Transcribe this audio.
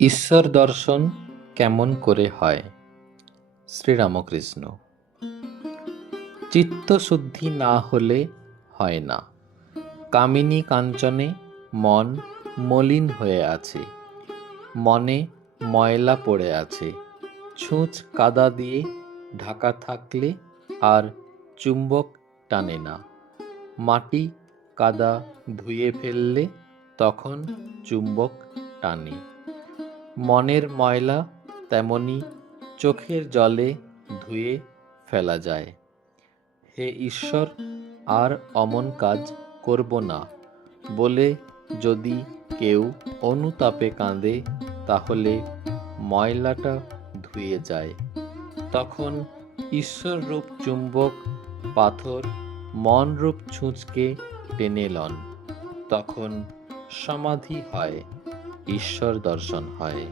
ঈশ্বর দর্শন কেমন করে হয়? শ্রীরামকৃষ্ণ। চিত্তশুদ্ধি না হলে হয় না। কামিনী কাঞ্চনে মন মলিন হয়ে আছে, মনে ময়লা পড়ে আছে। ছুঁচ কাদা দিয়ে ঢাকা থাকলে আর চুম্বক টানে না। মাটি কাদা ধুয়ে ফেললে তখন চুম্বক টানে। মনের ময়লা তেমনি চোখের জলে ধুয়ে ফেলা যায়। হে ঈশ্বর, আর অমন কাজ করব না বলে যদি কেউ অনুতাপে কাঁদে, তাহলে ময়লাটা ধুয়ে যায়। তখন ঈশ্বররূপ চুম্বক পাথর মনরূপ ছুঁচকে টেনে লন। তখন সমাধি হয়, ঈশ্বর দর্শন হয়।